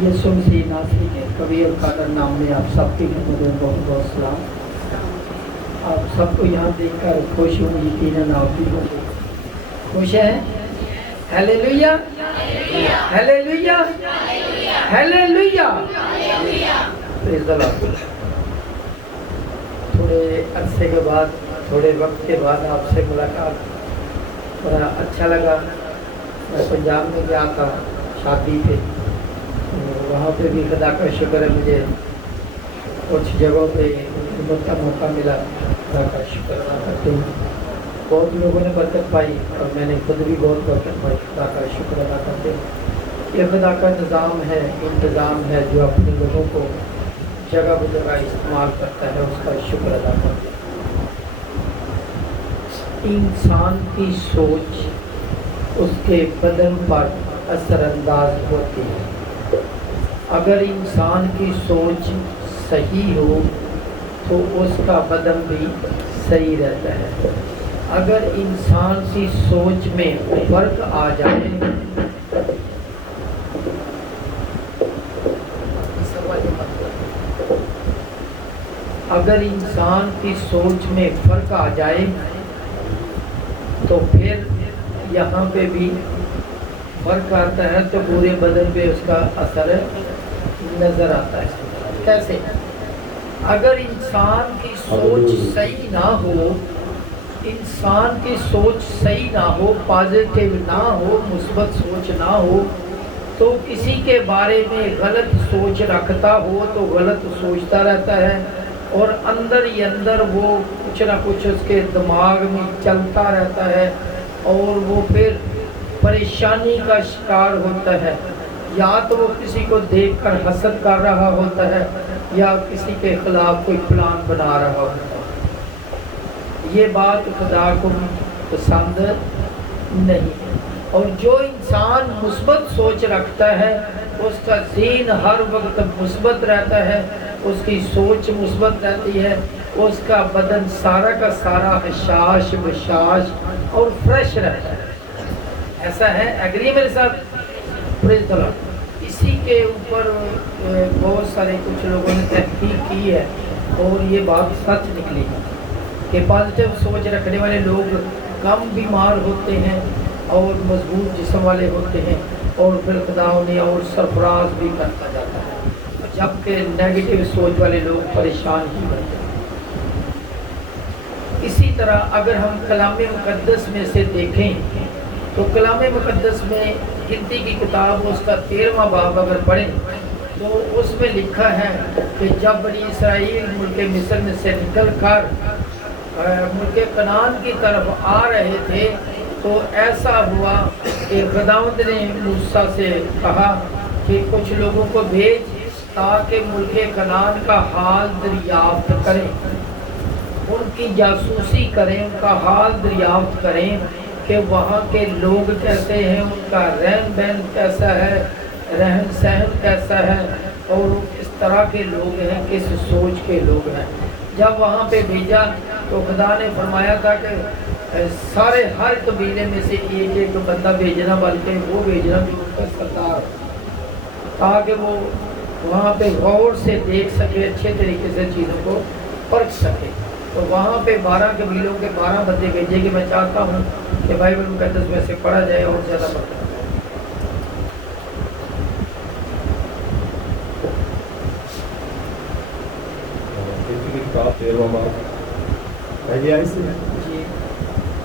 یسوع مسیح ناصری کے قوی اور قادر نام میں آپ سب کی خدمت میں بہت بہت سلام۔ آپ سب کو یہاں دیکھ کر خوش ہوں، یقیناً آپ بھی ہوں گے۔ خوش ہیں؟ ہیلیلویا ہیلیلویا ہیلیلویا، پریز دی لارڈ۔ تھوڑے عرصے کے بعد، تھوڑے وقت کے بعد آپ سے ملاقات بڑا اچھا لگا۔ میں پنجاب میں گیا تھا، شادی پہ، وہاں پہ بھی خدا کا شکر ہے مجھے کچھ جگہوں پہ خدمت کا موقع ملا۔ خدا کا شکر ادا کرتے ہیں، بہت لوگوں نے برکت پائی اور میں نے خود بھی بہت برکت پائی۔ خدا کا شکر ادا کرتے ہیں۔ یہ خدا کا نظام ہے، انتظام ہے جو اپنے لوگوں کو جگہ بہ جگہ استعمال کرتا ہے، اس کا شکر ادا کرتے ہیں۔ انسان کی سوچ اس کے بدن پر اثر انداز ہوتی ہے۔ اگر انسان کی سوچ صحیح ہو تو اس کا بدن بھی صحیح رہتا ہے۔ اگر انسان کی سوچ میں فرق آ جائے، اگر انسان کی سوچ میں فرق آ جائے تو پھر یہاں پہ بھی فرق آتا ہے، تو پورے بدن پہ اس کا اثر نظر آتا ہے۔ کیسے؟ اگر انسان کی سوچ صحیح نہ ہو، انسان کی سوچ صحیح نہ ہو، پازیٹیو نہ ہو، مثبت سوچ نہ ہو، تو کسی کے بارے میں غلط سوچ رکھتا ہو تو غلط سوچتا رہتا ہے، اور اندر ہی اندر وہ کچھ نہ کچھ اس کے دماغ میں چلتا رہتا ہے، اور وہ پھر پریشانی کا شکار ہوتا ہے۔ یا تو وہ کسی کو دیکھ کر حسد کر رہا ہوتا ہے، یا کسی کے خلاف کوئی پلان بنا رہا ہوتا ہے۔ یہ بات خدا کو پسند نہیں ہے۔ اور جو انسان مثبت سوچ رکھتا ہے، اس کا ذہن ہر وقت مثبت رہتا ہے، اس کی سوچ مثبت رہتی ہے، اس کا بدن سارا کا سارا حشاش بشاش اور فریش رہتا ہے۔ ایسا ہے؟ ایگری میرے ساتھ؟ پریز دی لارڈ۔ اسی کے اوپر بہت سارے کچھ لوگوں نے تحقیق کی ہے، اور یہ بات سچ نکلی کہ پازیٹیو سوچ رکھنے والے لوگ کم بیمار ہوتے ہیں اور مضبوط جسم والے ہوتے ہیں، اور پھر خدا انہیں اور سرفراز بھی کرتا جاتا ہے، جبکہ نیگیٹو سوچ والے لوگ پریشان ہی بنتے ہیں۔ اسی طرح اگر ہم کلام مقدس میں سے دیکھیں تو کلام مقدس میں گنتی کی کتاب اس کا 13واں باب اگر پڑھیں تو اس میں لکھا ہے کہ جب بنی اسرائیل ملک مصر میں سے نکل کر ملک کنعان کی طرف آ رہے تھے، تو ایسا ہوا کہ خداوند نے موسیٰ سے کہا کہ کچھ لوگوں کو بھیج تاکہ ملک کنعان کا حال دریافت کریں، ان کی جاسوسی کریں، ان کا حال دریافت کریں کہ وہاں کے لوگ کیسے ہیں، ان کا رہن بہن کیسا ہے، رہن سہن کیسا ہے، اور کس طرح کے لوگ ہیں، کس سوچ کے لوگ ہیں۔ جب وہاں پہ بھیجا تو خدا نے فرمایا تھا کہ سارے ہر قبیلے میں سے ایک ایک بندہ بھیجنا، بلکہ وہ بھیجنا بھی ان کا سردار، تاکہ وہ وہاں پہ غور سے دیکھ سکے، اچھے طریقے سے چیزوں کو پرکھ سکے۔ تو وہاں پہ 12 قبیلوں کے 12 بندے بھیجے کہ میں چاہتا ہوں کہ بائبل مقدس میں سے پڑھا جائے اور زیادہ پڑھا جائے۔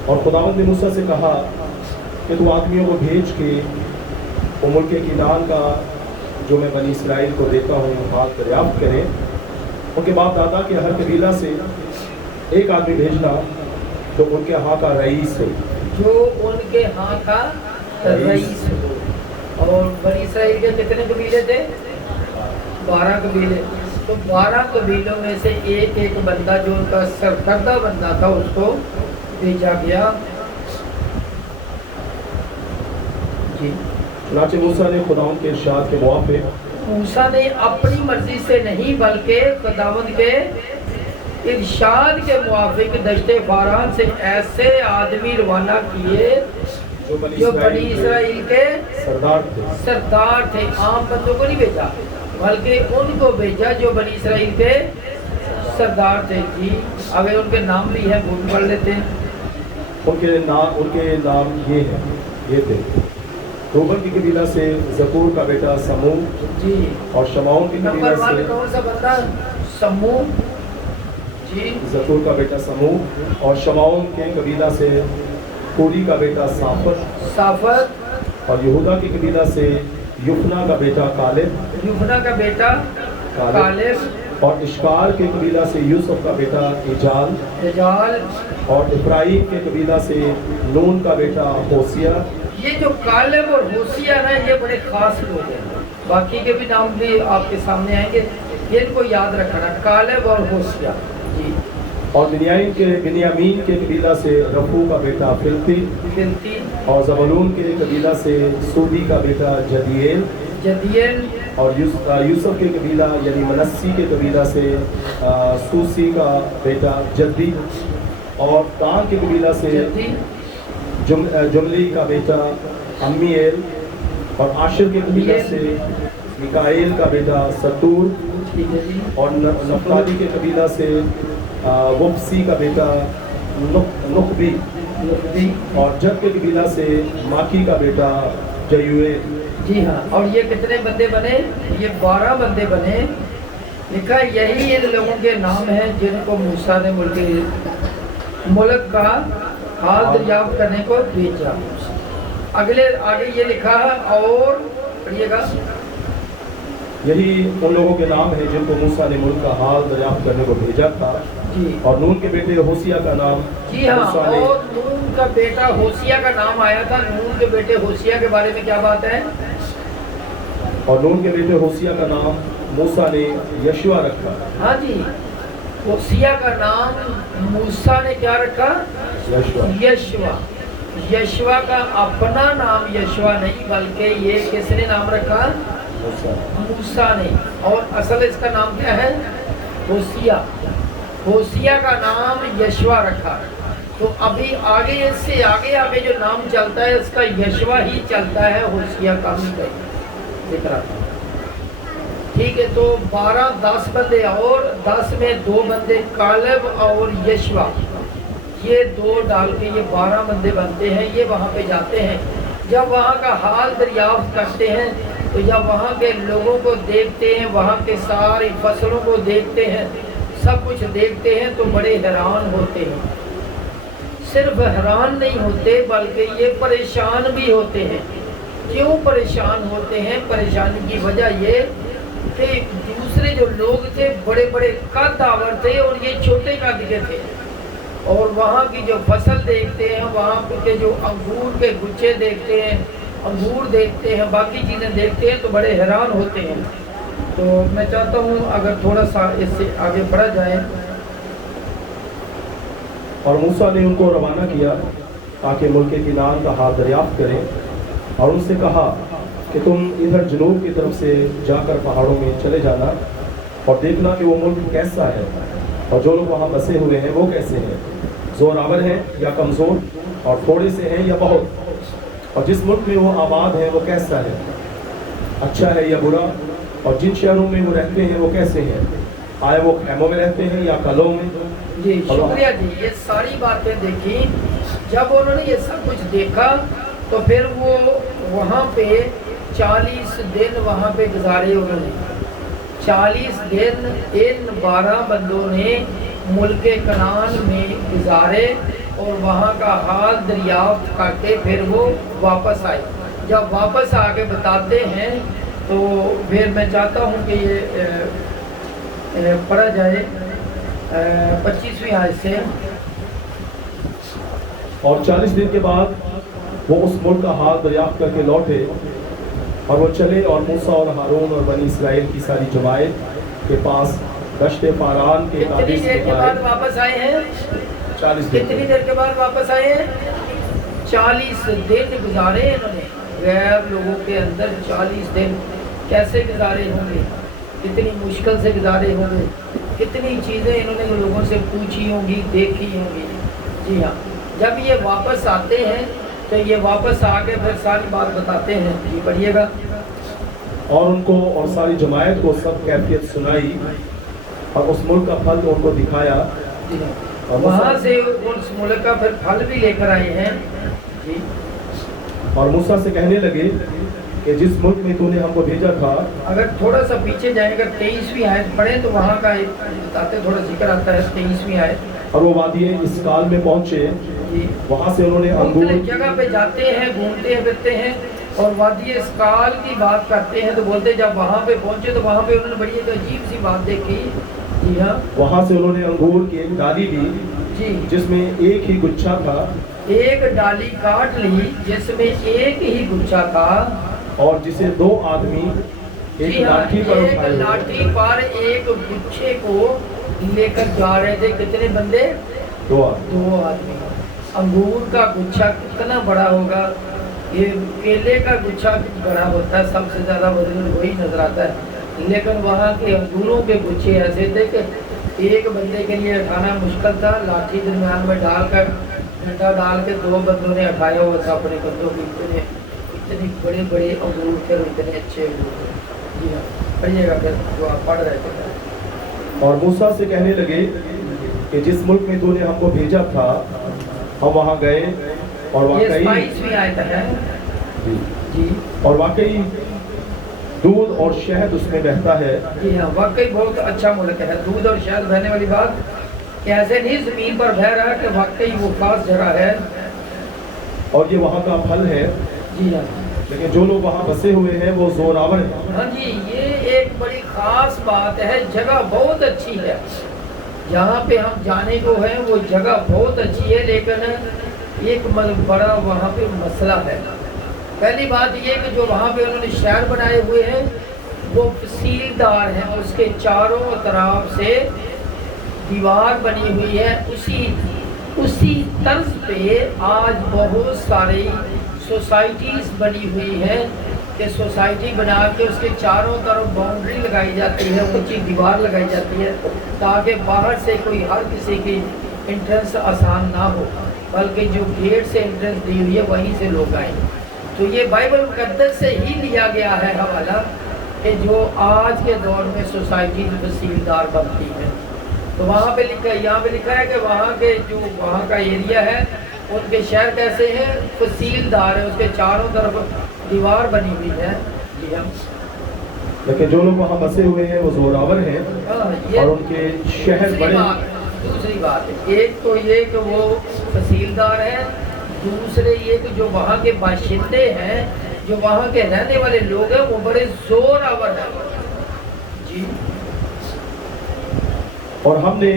اور خداوند نے موسیٰ سے کہا کہ تو آدمیوں کو بھیج کے وہ ملک کنعان کا جو میں بنی اسرائیل کو دیتا ہوں حال دریافت کریں۔ ان کے باپ دادا کے ہر قبیلہ سے ایک آدمی بھیجنا جو ان کے ہاں کا رئیس ہو، جو ان کے ہاں کا رئیس ہو۔ اور بنی اسرائیل کے کتنے قبیلے تھے؟ 12 قبیلے۔ تو 12 قبیلوں میں سے ایک ایک بندہ جو ان کا سرکردہ بندہ تھا اس کو بھیجا گیا۔ جی، چنانچہ موسیٰ نے خداوند کے ارشاد کے موافق، موسیٰ نے اپنی مرضی سے نہیں بلکہ خداوند کے ارشاد کے موافق دشت فاران سے ایسے آدمی روانہ کیے जो बनी जो बनी इसराइल के सरदार थे। सरदार थे। आम बंदों को नहीं भेजा, बल्कि उनको भेजा जो बनी इसराइल के सरदार थे। जी, अगर उनके नाम भी है वो भी पढ़ लेते हैं। उनके नाम ये थे। रूबन की कबीला से जकूर का बेटा समूह जी, और शमाउन की नंबर कबीला 1 से कौन सा बंदा? समूह। जी, जकूर का बेटा समूह और शमाउन के कबीला से पूरी का बेटा साफत। और यहूदा की कबीला से युफना का बेटा कालेब यूफना का बेटा कालेब। और इश्कार के कबीला से यूसुफ का बेटा इजाल और इब्राहिम के कबीला से नून का बेटा होसिया। ये जो कालेब और होसिया ना, ये बड़े खास लोग हैं। बाकी के भी नाम भी आपके सामने आएंगे, ये इनको याद रखना, कालेब और होसिया। जी, और बिन्यामीन के कबीला से रफू का बेटा फिल्ती और जबलून के कबीला से सूदी का बेटा जदिएल और यूसुफ के कबीला यानी मनस्सी के कबीला से सूसी का बेटा जद्दी और दान के कबीला से जुमली का बेटा अम्मीएल और आशिर के कबीला से मिकाएल का बेटा सतूर और नफ्ताली के कबीला से वफसी का बेटा नुकबी और जद के कबीला से माकी का बेटा जयूएल। जी हाँ, और ये कितने बंदे बने? ये 12 बंदे बने। लिखा यही इन लोगों के नाम हैं जिनको मूसा ने मुल्क का हाल दरियाफ्त करने को भेजा। आगे ये लिखा है, और पढ़िएगा। यही उन लोगों के नाम है जिनको मूसा ने मुल्क का हाल दरियाफ्त करने को भेजा था। जी, और नून के बेटे होसिया का नाम। जी हाँ, और नून का बेटा होसिया का नाम आया था। नून के बेटे होसिया के बारे में क्या बात है? और नून के बेटे होसिया का नाम मूसा ने यशुआ रखा। हाँ जी, होसिया का नाम मूसा ने क्या रखा? यशुआ का अपना नाम यशुआ नहीं, बल्कि ये किसने नाम रखा? मूसा ने। और असल इसका नाम क्या है? होसिया का नाम यशुआ रखा। तो अभी आगे इससे आगे जो नाम चलता है इसका यशुआ ही चलता है, होसिया का नहीं दिख रहा था। ठीक है, तो 10 बंदे और 10 में 2 बंदे कालेब और यशुआ, ये 2 डाल के ये 12 बंदे बनते हैं। ये वहाँ पे जाते हैं, जब वहाँ का हाल दरियाफ्त करते हैं, तो जब वहाँ के लोगों को देखते हैं, वहाँ के सारी फसलों को देखते हैं, सब कुछ देखते हैं, तो बड़े हैरान होते हैं। सिर्फ हैरान नहीं होते बल्कि ये परेशान भी होते हैं। क्यों परेशान होते हैं? परेशानी की वजह ये कि दूसरे जो लोग थे बड़े बड़े कद्दावर थे और ये छोटे कद के थे। और वहाँ की जो फसल देखते हैं, वहाँ के जो अंगूर के गुच्छे देखते हैं, अंगूर देखते हैं, बाकी चीज़ें देखते हैं, तो बड़े हैरान होते हैं। तो मैं चाहता हूँ अगर थोड़ा सा इससे आगे बढ़ा जाए। और मूसा ने उनको रवाना किया ताकि मुल्क किनान का हाल दरियाफ्त करें, और उनसे कहा कि तुम इधर जनूब की तरफ से जाकर पहाड़ों में चले जाना और देखना कि वो मुल्क कैसा है और जो लोग वहाँ बसे हुए हैं वो कैसे हैं, ज़ोरावर हैं या कमज़ोर, और थोड़े से हैं या बहुत, और जिस मुल्क में वो आबाद है वो कैसा है, अच्छा है या बुरा, और जिन शहरों में वो रहते हैं वो कैसे हैं, आए वो खैमों में रहते हैं या कलों में। जी शुक्रिया जी, ये सारी बातें देखी। जब उन्होंने ये सब कुछ देखा तो फिर वो वहाँ पे 40 दिन वहाँ पे गुजारे। उन्होंने 40 दिन इन 12 बंदों ने मुल्क कनान में गुजारे और वहाँ का हाल दरियाफ्त करके फिर वो वापस आए। जब वापस आके बताते हैं तो फिर मैं चाहता हूँ कि ये पढ़ा जाए 25वीं आयत से। और 40 दिन के बाद वो उस मुल्क का हाल दरियाफ्त करके लौटे, और वो चले और मूसा और हारून और बनी इसराइल की सारी जमायत के पास दश्ते फारान के कितनी देर के बाद वापस आए हैं? 40 दिन। कितनी देर के बाद वापस आए हैं? 40 दिन गुजारे इन्होंने गैर लोगों के अंदर। 40 दिन कैसे गुजारे होंगे, कितनी मुश्किल से गुजारे होंगे, कितनी चीज़ें इन्होंने लोगों से पूछी होंगी, देखी होंगी। जी हाँ, जब ये वापस आते हैं तो ये वापस आके फिर सारी बात बताते हैं। जी पढ़िएगा। और उनको और सारी जमायत को सब कैफियत सुनाई और उस मुल्क का फल तो उनको दिखाया। जी हाँ। और वहाँ से उस मुल्क का फिर फल भी लेकर आए हैं। जी। और मूसा से कहने लगे कि जिस मुल्क में तूने हमको भेजा था। अगर थोड़ा सा पीछे जाए, अगर 23वीं आयत पढ़े तो वहाँ का एक बताते थोड़ा जिक्र आता है 23वीं आयत। और वो वादी इस काल में पहुंचे, जी। वहाँ से उन्होंने अंगूर मुख्तलिफ जगह पे जाते हैं, घूमते हैं, फिरते हैं और वादी इस्काल की बात करते हैं। तो बोलते जब वहाँ पे पहुंचे तो वहाँ पे उन्होंने बड़ी एक अजीब सी बात देखी। जी हाँ। वहाँ से उन्होंने अंगूर की एक डाली ली जी। जिसमें एक ही गुच्छा था। एक डाली काट ली जिसमें एक ही गुच्छा था। और जिसे दो आदमी एक जी हाँ, लाठी पर एक उठाए हुए। लाठी पर एक गुच्छे को लेकर जा रहे थे। कितने बंदे? दो आदमी। 2 आदमी। अंगूर का गुच्छा कितना बड़ा होगा? ये केले का गुच्छा बड़ा होता है, सबसे ज्यादा वजन वही नजर आता है। लेकिन वहाँ के अंगूरों के गुच्छे ऐसे थे कि एक बंदे के लिए उठाना मुश्किल था। लाठी दरमियान में डालकर डंडा डाल के 2 बंदों ने उठाया हुआ था अपने बंदों की। इतने बड़े बड़े अंगूर थे और इतने अच्छे अंगूर थे। जी हाँ, पढ़िएगा फिर जो आप पढ़ रहे थे। और मूसा से कहने लगे कि जिस मुल्क में तूने हमको भेजा था हम वहाँ गए और ये वाकई 22वीं आयत है। जी, जी। और वाकई दूध और शहद उसमें बहता है। जी हाँ, वाकई बहुत अच्छा मुल्क है। दूध और शहद बहने वाली बात कि ऐसे नहीं जमीन पर बह रहा कि वाकई वो खास जगह है। और ये वहाँ का फल है। जी हाँ। लेकिन जो लोग वहाँ बसे हुए हैं वो जोरावर हैं। हाँ जी, ये एक बड़ी खास बात है। जगह बहुत अच्छी है, जहाँ पे हम जाने को है वो जगह बहुत अच्छी है। लेकिन एक बड़ा वहाँ पे मसला है। पहली बात ये कि जो वहाँ पे उन्होंने शहर बनाए हुए हैं वो फसीलदार हैं। उसके चारों तरफ से दीवार बनी हुई है। उसी तर्ज पे आज बहुत सारी सोसाइटीज़ बनी हुई है कि सोसाइटी बना के उसके चारों तरफ बाउंड्री लगाई जाती है, ऊंची दीवार लगाई जाती है ताकि बाहर से कोई हर किसी की एंट्रेंस आसान ना हो, बल्कि जो गेट से एंट्रेंस दी हुई है वहीं से लोग आए। तो ये बाइबल मुकद्दस से ही लिया गया है हवाला कि जो आज के दौर में सोसाइटी तहसीलदार बनती है। तो वहाँ पे लिखा है, यहाँ पे लिखा है कि वहाँ के जो वहाँ का एरिया है उनके शहर कैसे हैं? तहसीलदार है, उसके चारों तरफ दीवार बनी हुई है। जी हम लेकिन जो लोग वहाँ बसे हुए हैं वो जोरावर हैं ये और उनके शहर बड़े। दूसरी बात है, एक तो ये कि वो तहसीलदार है, दूसरे ये कि जो वहाँ के बाशिंदे हैं, जो वहाँ के रहने वाले लोग हैं वो बड़े जोरावर हैं। जी। और हमने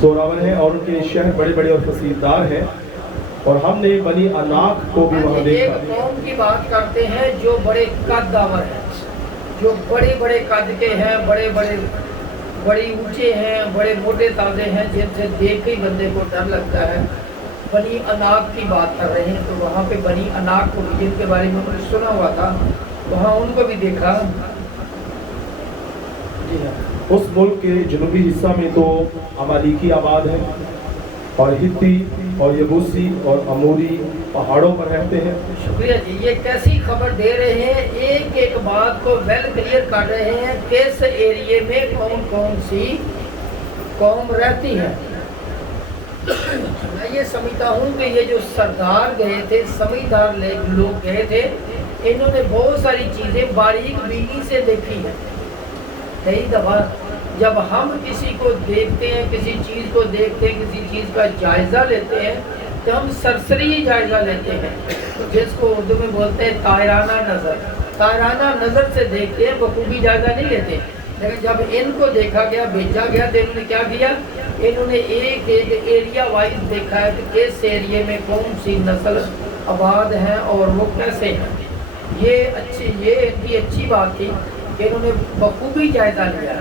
जोरावर हैं और उनके शहर बड़े बड़े और तहसीलदार हैं। और हमने बनी अनाक को भी वहाँ एक देखा। कौम की बात करते हैं जो बड़े कद्दावर हैं, जो बड़े बड़े कद के हैं, बड़े ऊंचे हैं, बड़े मोटे ताजे हैं, जिनसे देख के ही बंदे को डर लगता है। बनी अनाक की बात कर रहे हैं। तो वहाँ पे बनी अनाक को जिनके बारे में उन्होंने सुना हुआ था वहाँ उनको भी देखा। जी हाँ। उस मुल्क के जनूबी हिस्सा में तो अमालीकी आबाद है और हित्ती और यबूसी और अमूरी पहाड़ों पर रहते हैं। शुक्रिया जी, ये कैसी खबर दे रहे हैं, एक एक बात को वेल क्लियर कर रहे हैं। किस एरिए में कौन कौन सी कौम रहती है। मैं ये समझता हूँ कि ये जो सरदार गए थे, समझदार लोग गए थे, इन्होंने बहुत सारी चीज़ें बारीक बीनी से देखी है। कई दफ़ा जब हम किसी को देखते हैं, किसी चीज़ को देखते हैं, किसी चीज़ का जायज़ा लेते हैं तो हम सरसरी जायज़ा लेते हैं, जिसको उर्दू में बोलते हैं तायराना नज़र। तायराना नज़र से देखते हैं, बखूबी जायज़ा नहीं लेते। लेकिन जब इनको देखा गया, भेजा गया, तो इन्होंने क्या किया? इन्होंने एक एक एरिया वाइज देखा है कि किस एरिए में कौन सी नस्ल आबाद हैं और वो कैसे हैं। ये इनकी अच्छी बात थी कि इन्होंने बखूबी जायज़ा लिया।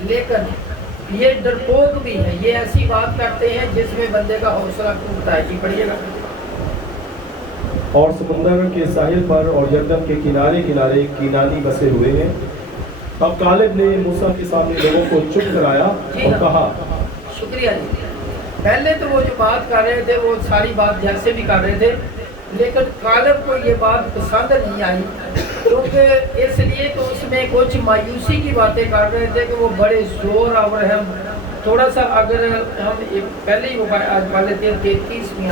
लेकिन ये डरपोक भी है, ये ऐसी बात करते हैं जिसमें बंदे का हौसला टूटता है। जी पढ़िएगा। और समुंदर के साहिल पर और यरदन के किनारे किनारे कीनानी बसे हुए हैं। तब कालिब ने मूसा के सामने लोगों को चुप कराया और कहा। शुक्रिया जी। पहले तो वो जो बात कर रहे थे वो सारी बात जैसे भी कर रहे थे, लेकिन कालब को ये बात पसंद नहीं आई, क्योंकि इसलिए तो उसमें कुछ मायूसी की बातें कर रहे थे कि वो बड़े जोर और हम थोड़ा सा अगर हम पहले ही वो आज पढ़ लेते हैं 33वीं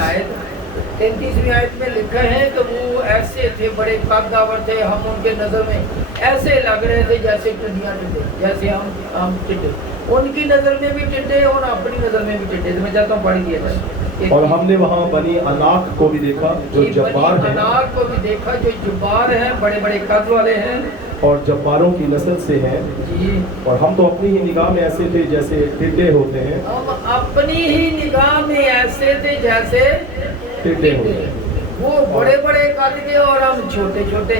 आयत में लिखा है कि वो ऐसे थे, बड़े कद्दावर थे, हम उनके नज़र में ऐसे लग रहे थे जैसे टिड्डियाँ टिड्डे, जैसे हम टिड्डे, उनकी नज़र में भी टिड्डे और अपनी नज़र में भी टिड्डे। तो मैं चाहता हूँ पढ़ दिया जाए। और हमने वहाँ बनी अनाक को भी देखा जो जब्बार है, अनाक को भी देखा जो जब्बार हैं, बड़े बड़े कद वाले हैं और जब्बारों की नस्ल से हैं जी। और हम तो अपनी ही निगाह में ऐसे थे जैसे टिड्डे होते हैं, हम अपनी ही निगाह में ऐसे थे जैसे टिड्डे होते हैं। वो बड़े बड़े कद के और हम छोटे छोटे,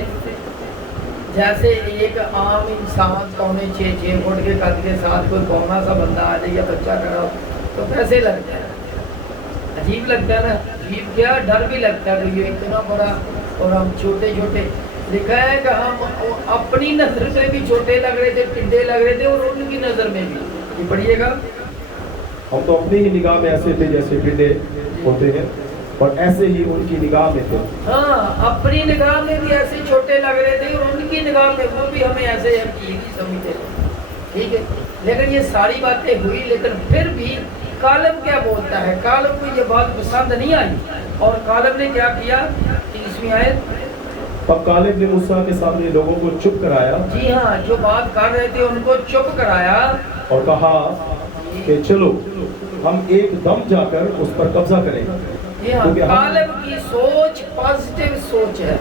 जैसे एक आम इंसान 6.5 फुट के कद के साथ कोई कौना सा बंदा आ जाए या बच्चा खड़ा हो तो कैसे लगता है, अजीब लगता है ना। अजीब क्या, डर भी लगता है कि ये इतना बड़ा और हम छोटे छोटे। लिखा है कि हम अपनी नजर में भी छोटे लग रहे थे, टिड्डे लग रहे थे और उनकी नजर में भी। ये पढ़िएगा, हम तो अपनी ही निगाह में ऐसे थे जैसे टिड्डे होते हैं और ऐसे ही उनकी निगाह में थे। हाँ, अपनी निगाह में भी ऐसे छोटे लग रहे थे और उनकी निगाह में वो भी हमें ऐसे हकीकी समझते थे। ठीक है, लेकिन ये सारी बातें हुई, लेकिन फिर भी कालब क्या बोलता है, कालब को ये बात पसंद नहीं आई और कालब ने क्या किया। 30वीं आयत, तब कालेब ने मूसा के सामने लोगों को चुप कराया, जी हाँ, जो बात कर रहे थे उनको चुप कराया और कहा कि चलो हम एकदम जाकर उस पर कब्जा करें। जी हाँ, कालब की सोच पॉजिटिव सोच है।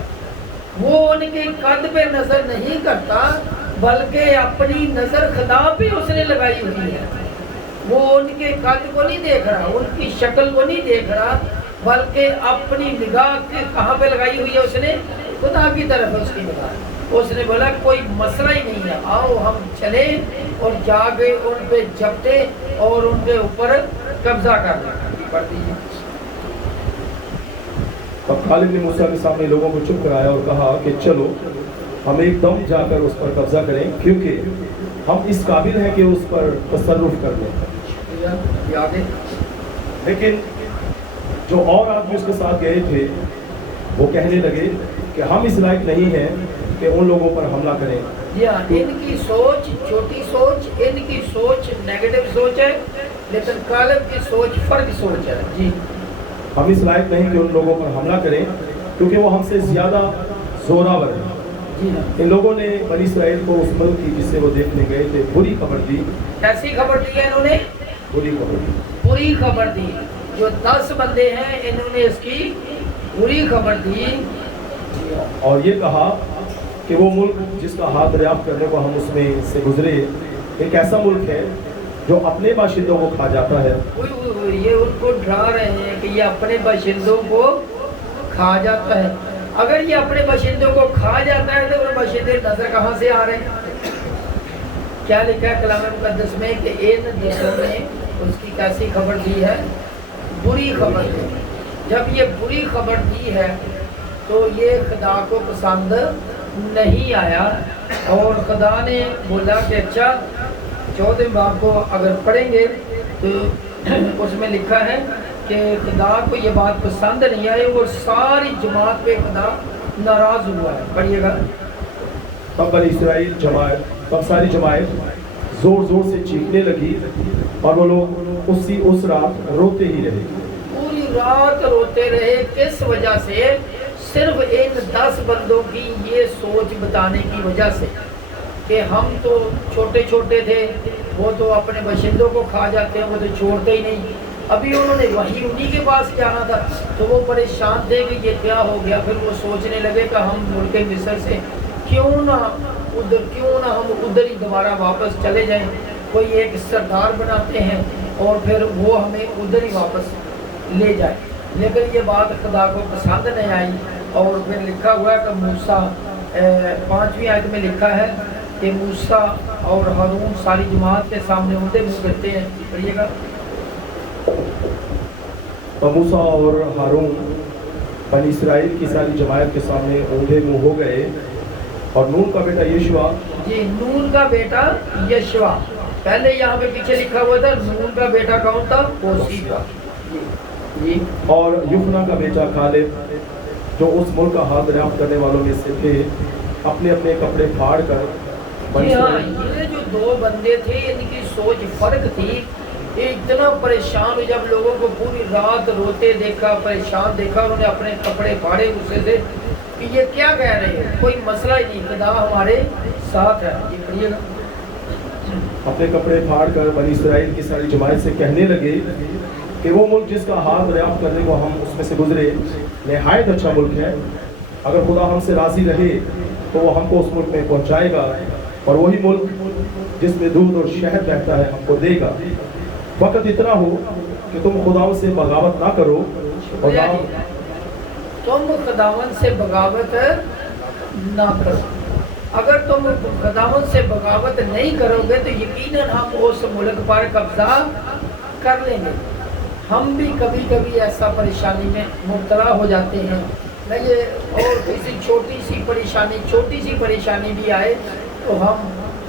वो उनके कद पे नजर नहीं करता, बल्कि अपनी नजर खुदा पे उसने लगाई हुई है। वो उनके कद को नहीं देख रहा, उनकी शक्ल को नहीं देख रहा, बल्कि अपनी निगाह के कहाँ पे लगाई हुई है उसने, खुदा की तरफ है उसकी निगाह। उसने बोला कोई मसला ही नहीं है, आओ हम चले और जाके उन पे झपटे और उनके ऊपर कब्जा कर लें। पढ़ दीजिए। तब कालेब ने मूसा के सामने लोगों को चुप कराया और कहा कि चलो हम एकदम जाकर उस पर कब्जा करें, क्योंकि हम इस काबिल हैं कि उस पर तसर्रुफ कर लें। आगे, लेकिन जो और आदमी उसके साथ गए थे वो कहने लगे कि हम इस लायक नहीं हैं कि उन लोगों पर हमला करें। जी हाँ, इनकी सोच छोटी सोच, इनकी सोच नेगेटिव सोच है, लेकिन कालेब की सोच फर्क सोच है। जी, हम इस लायक नहीं कि उन लोगों पर हमला करें क्योंकि वो हमसे ज़्यादा जोरावर हैं। जी हाँ, इन लोगों ने बनी इसराइल को उस मुल्क की जिसे वो देखने गए थे बुरी खबर दी। कैसी खबर दी है इन्होंने? बुरी खबर दी, बुरी खबर दी। जो 10 बंदे हैं इन्होंने इसकी बुरी खबर दी और ये कहा कि वो मुल्क जिसका हाथ दरियाफ्त करने को हम उसमें से गुजरे एक ऐसा मुल्क है जो अपने बाशिंदों को खा जाता है। ये उनको डरा रहे हैं कि ये अपने बाशिंदों को खा जाता है। अगर ये अपने बाशिंदों को खा जाता है तो वो बाशिंदे नजर कहाँ से आ रहे हैं? क्या लिखा है कलाम मुकद्दस में कि इन देशों में उसकी कैसी खबर दी है? बुरी खबर दी। जब ये बुरी खबर दी है तो ये खुदा को पसंद नहीं आया और खुदा ने बोला कि अच्छा 14 बाब को अगर पढ़ेंगे तो उसमें लिखा है कि खुदा को ये बात पसंद नहीं आई और सारी जमात पे खुदा नाराज हुआ है। पढ़िएगा। तब बनी इसराइल जमात, तब सारी जमात जोर जोर से चीखने लगी और वो लोग उस रात रोते ही रहे। पूरी रात रोते रहे। किस वजह से? सिर्फ इन 10 बंदों की ये सोच बताने की वजह से कि हम तो छोटे छोटे थे, वो तो अपने बाशिंदों को खा जाते हैं, वो तो छोड़ते ही नहीं। अभी उन्होंने वही उन्हीं के पास जाना था तो वो परेशान थे कि ये क्या हो गया। फिर वो सोचने लगे कि हम मुल्क मिस्र से क्यों ना हम उधर ही दोबारा वापस चले जाएं, कोई एक सरदार बनाते हैं और फिर वो हमें उधर ही वापस ले जाए। लेकिन ये बात खुदा को पसंद नहीं आई और फिर लिखा हुआ है कि मूसा 5वीं आयत में लिखा है कि मूसा और हारून सारी जमात के सामने उनके मुँह करते हैं। पढ़िएगा। और मूसा और हारून बनी इसराइल की सारी जमात के सामने ऊँधे मुँह हो गए और नून का बेटा यशुआ, जी, नून का बेटा यशुआ, पहले यहाँ पे पीछे लिखा हुआ था नून का बेटा कौन था? कोसी का। जी और युफना का बेटा कालेब जो उस मुल्क का हाथ दरियाफ्त करने वालों में से थे, अपने अपने कपड़े फाड़ कर जी हाँ, ये जो दो बंदे थे इनकी सोच फर्क थी। ये इतना परेशान हुए जब लोगों को पूरी रात रोते देखा, परेशान देखा, उन्होंने अपने कपड़े फाड़े गुस्से से कि ये क्या कह रहे हैं, कोई मसला ही नहीं, खुदा हमारे साथ है। ये पढ़िएगा। अपने कपड़े फाड़ कर बनी इसराइल की सारी जमात से कहने लगे कि वो मुल्क जिसका हाथ दरियाफ्त करने को हम उसमें से गुजरे नहायत अच्छा मुल्क है। अगर खुदा हमसे राजी रहे तो वो हमको उस मुल्क में पहुंचाएगा और वही मुल्क जिसमें दूध और शहद बहता है हमको देगा। वक्त इतना हो कि तुम खुदावन से बगावत ना करो। तुम खुदावन से बगावत ना करो। अगर तुम खुदावन से बगावत नहीं करोगे तो यकीनन हम उस मुल्क पर कब्जा कर लेंगे। हम भी कभी कभी ऐसा परेशानी में मुब्तला हो जाते हैं ना, ये और किसी छोटी सी परेशानी भी आए तो हम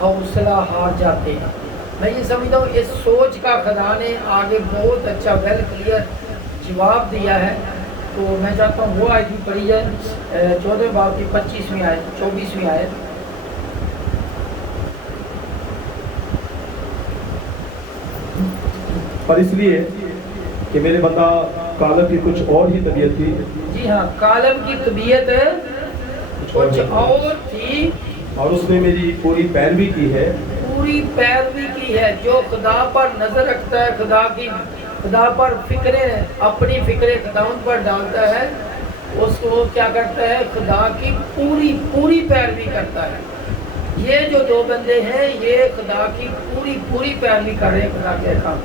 हौसला हार जाते हैं। मैं ये समझता हूँ इस सोच का खुदा ने आगे बहुत अच्छा वेल क्लियर जवाब दिया है। तो मैं चाहता हूँ वो आयत भी पढ़ी जाए, 14 बाब की 25वीं आयत, 24वीं आयत। पर इसलिए कि मेरे बंदा कालब की कुछ और ही तबीयत थी। जी हाँ, कालब की तबीयत कुछ और थी और उसने मेरी पूरी पैरवी की है। पूरी पैरवी की है। जो खुदा पर नजर रखता है, खुदा पर अपनी फिक्रे खुदाउन पर डालता है, उसको क्या करता है? खुदा की पूरी पैरवी करता है। ये जो दो बंदे हैं ये खुदा की पूरी पैरवी कर रहे हैं, खुदा के काम।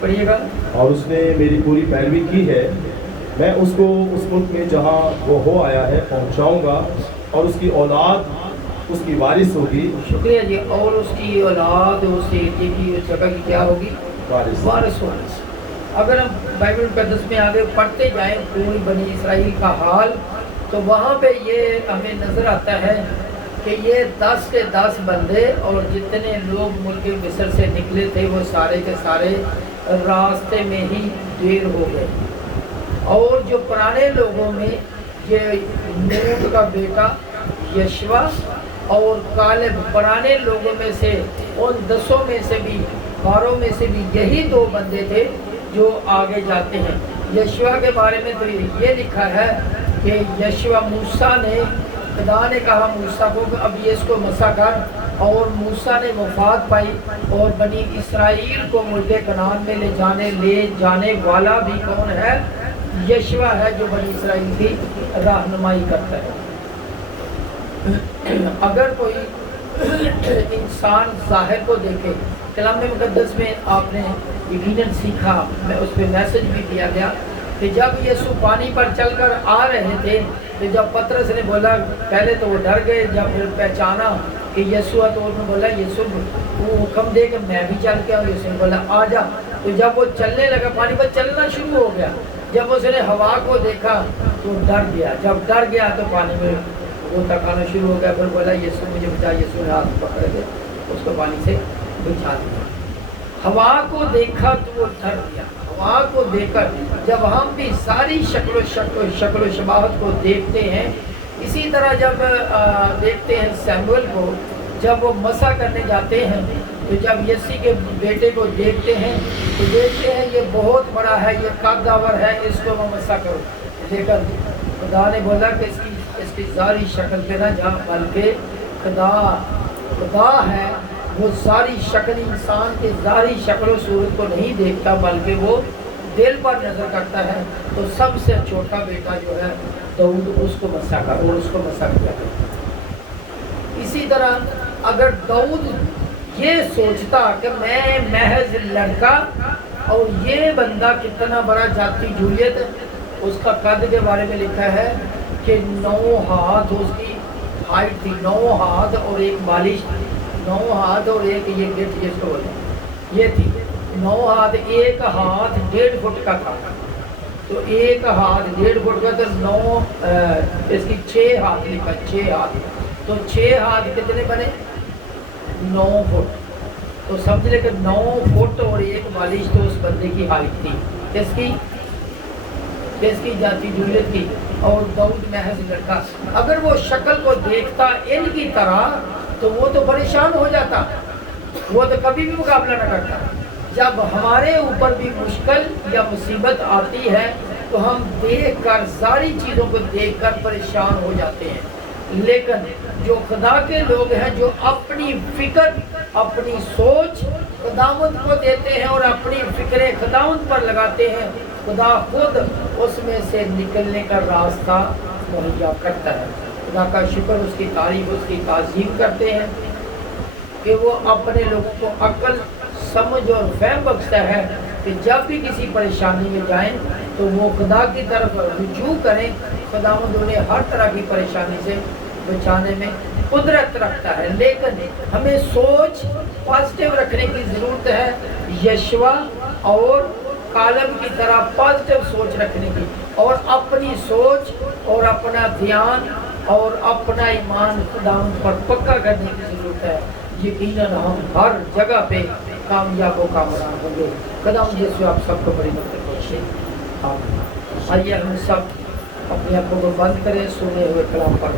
पढ़िएगा। और उसने मेरी पूरी पैरवी की है। मैं उसको उस मुल्क में जहाँ वो हो आया है पहुँचाऊँगा और उसकी औलाद उसकी वारिस होगी। शुक्रिया जी। और उसकी औलाद उस एरिया की उस जगह की क्या होगी? वारिस होगी। अगर हम बाइबल मुक़द्दस में आगे पढ़ते जाएं पूरी बनी इसराइल का हाल, तो वहाँ पे ये हमें नज़र आता है कि ये 10 के 10 बंदे और जितने लोग मुल्क मिस्र से निकले थे वो सारे के सारे रास्ते में ही देर हो गए। और जो पुराने लोगों में ये नून का बेटा यशवा और कालेब, पुराने लोगों में से उन 10 में से भी 12 में से भी यही 2 बंदे थे जो आगे जाते हैं। यशवा के बारे में तो ये लिखा है कि यशवा मूसा ने, खुदा ने कहा मूसा को अब ये इसको मसा कर, और मूसा ने वफात पाई और बनी इसराइल को मुल्क कनान में ले जाने वाला भी कौन है? यशवा है, जो बनी इसराइल की रहनुमाई करता है। अगर कोई इंसान ज़ाहिर को देखे, कलाम मुक़द्दस में आपने यकीनन सीखा, मैं उस पर मैसेज भी दिया गया कि जब यीशु पानी पर चलकर आ रहे थे तो जब पतरस ने बोला, पहले तो वो डर गए, जब फिर पहचाना कि यीशु है तो उन्होंने बोला यीशु वो हुक्म दे कि मैं भी चल के आऊँ। यीशु ने बोला आ जा। तो जब वो चलने लगा, पानी पर चलना शुरू हो गया, जब उसने हवा को देखा तो डर गया। जब डर गया तो पानी में वो तकाना शुरू हो गया। फिर बोला यीशु मुझे बचा। यीशु ने हाथ पकड़ के उसको पानी से बचा दिया। हवा को देखा तो वो डर गया। हवा को देखकर जब हम भी सारी शक्ल शबाहत को देखते हैं, इसी तरह जब देखते हैं सैमुअल को, जब वो मसा करने जाते हैं, तो जब यसी के बेटे को देखते हैं तो देखते हैं ये बहुत बड़ा है, ये कद्दावर है, इसको वो मसा करो। देखकर खुदा ने बोला कि इसकी सारी शक्ल पे ना जा, बल्कि खुदा है वो सारी शक्ल, इंसान के ज़ाहिरी शक्ल सूरत को नहीं देखता बल्कि वो दिल पर नज़र करता है। तो सबसे छोटा बेटा जो है दाऊद, उसको मसा कर और उसको मसा किया। इसी तरह अगर दाऊद ये सोचता कि मैं महज लड़का और ये बंदा कितना बड़ा जाति जूलियत, उसका कद के बारे में लिखा है कि 9 हाथ उसकी हाइट थी, 9 हाथ और 1 बालिश, 9 हाथ और 1 ये गिट जिसको बोले ये थी, 9 हाथ, 1 हाथ 1.5 फुट का था। तो 1 हाथ 1.5 फुट का, तो 9 इसकी 6 हाथ लिखा, 6 हाथ। तो 6 हाथ कितने बने? 9 फुट। तो समझ ले कि 9 फुट और 1 बालिश तो उस बंदे की हाइट थी। किसकी जाति जूलियत की। और दाऊद महज लड़का, अगर वो शक्ल को देखता इनकी तरह तो वो तो परेशान हो जाता, वो तो कभी भी मुकाबला न करता। जब हमारे ऊपर भी मुश्किल या मुसीबत आती है तो हम देखकर सारी चीज़ों को देखकर परेशान हो जाते हैं। लेकिन जो खुदा के लोग हैं, जो अपनी फिक्र अपनी सोच खुदावंद को देते हैं और अपनी फिक्रें खुदावंद पर लगाते हैं, खुदा खुद उसमें से निकलने का रास्ता मुहैया करता है। खुदा का शुक्र, उसकी तारीफ, उसकी ताज़ीम करते हैं कि वो अपने लोगों को अक्ल, समझ और फहम बख्शता है कि जब भी किसी परेशानी में जाएं तो वो खुदा की तरफ रुजू करें। खुदावंद उन्हें हर तरह की परेशानी से बचाने में कुदरत रखता है। लेकिन हमें सोच पॉजिटिव रखने की ज़रूरत है, यशवा और कालब की तरह पॉजिटिव सोच रखने की, और अपनी सोच और अपना ध्यान और अपना ईमान खुदावंद पर पक्का करने की ज़रूरत है। यकीनन हम हर जगह पे कामयाब व कामयाब होंगे। खुदावंद यीशु आप सबको बड़ी मदद बख्शे। आमीन। आइए हम सब अपनी आंखों को बंद करें, सुने हुए कलाम पर